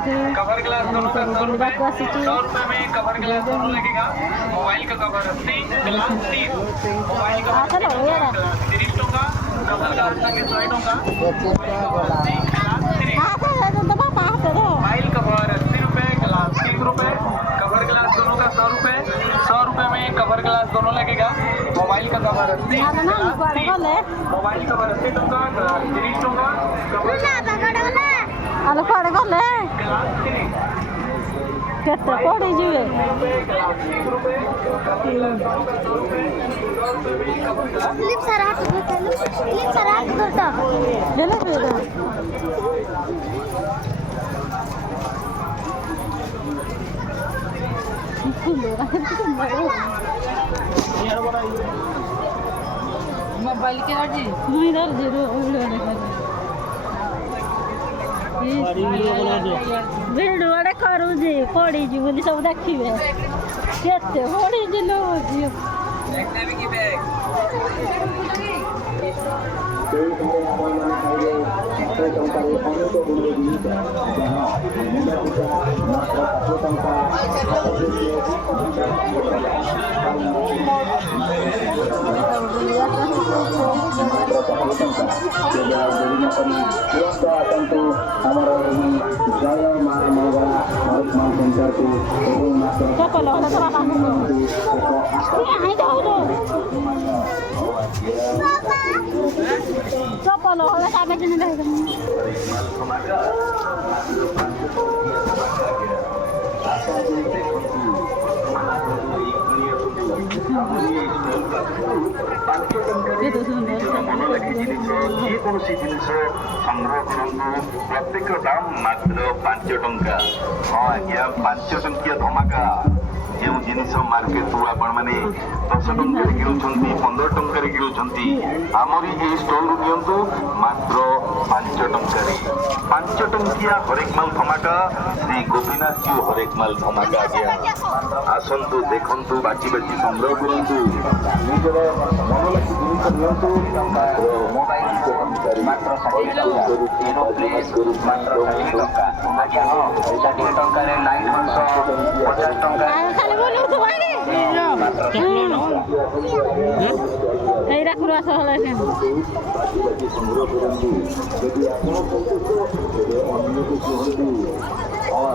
Cover glass दोनों का 100 रुपए। 100 रुपए में कवर ग्लास दोनों लगेगा। मोबाइल का कवर 80, ग्लास 30। मोबाइल का कवर 30 टका, कवर ग्लास संगे 100 टका। मोबाइल कवर 80 रुपए, ग्लास 30 रुपए। कवर ग्लास दोनों का 100 रुपए। 100 रुपए में कवर ग्लास दोनों लगेगा। मोबाइल का कवर 80, मोबाइल कवर 80 टका, ग्लास 30 टका। आलो कुआडे गले ग्लास 30 केते पड़ी जिवे क्लिप सारा हाथ करता क्लिप सारा हाथ करता ले फिर मोबाइल के अर्जी मुई दर जीरो ଭିଡିଓଟେ କରୁଛି ପଡିଛି ବୋଲି ସବୁ ଦେଖିବେ କେତେ ପଡିଛି ଲୋକ ଚପଲ ଚପଲ କାଗଜ ଯେକୌଣସି ଜିନିଷ ସଂଗ୍ରହ କରନ୍ତୁ ପ୍ରତ୍ୟେକ ଦାମ ମାତ୍ର 5 ଟଙ୍କା। ହଁ ଆଜ୍ଞା 5 ଟଙ୍କିଆ ଧମାକା। ଯେଉଁ ଜିନିଷ ମାର୍କେଟରୁ ଆପଣମାନେ 10 ଟଙ୍କାରେ କିଣୁଛନ୍ତି 15 ଟଙ୍କାରେ କିଣୁଛନ୍ତି ଆମରି ଏହି ଷ୍ଟଲରୁ ନିଅନ୍ତୁ ମାତ୍ର 5 ଟଙ୍କାରେ। 5 ଟଙ୍କିଆ ହରେକ ମାଲ ଧମାକା ଶ୍ରୀ ଗୋପୀନାଥ ଜୀଉ ହରେକ ମାଲ ଧମାକା ଆଜ୍ଞା। ଆସନ୍ତୁ ଦେଖନ୍ତୁ ବାଛି ବାଛି ସଂଗ୍ରହ କରନ୍ତୁ ନିଜର ମନଲାଖି ଜିନିଷ ନିଅନ୍ତୁ ମାତ୍ର ମୋବାଇଲ ମାତ୍ର 60 ଟଙ୍କା ଆଜ୍ଞା। ହଁ 60 ଟଙ୍କାରେ ଲାଇଟ୍ ମାଂସ 50 ଟଙ୍କା এইরা খুরাস হলে ସଂଗ୍ରହ କରନ୍ତୁ ଯଦି ଆପଣ ଅନ୍ୟକୁ କୁହନ୍ତୁ ହଁ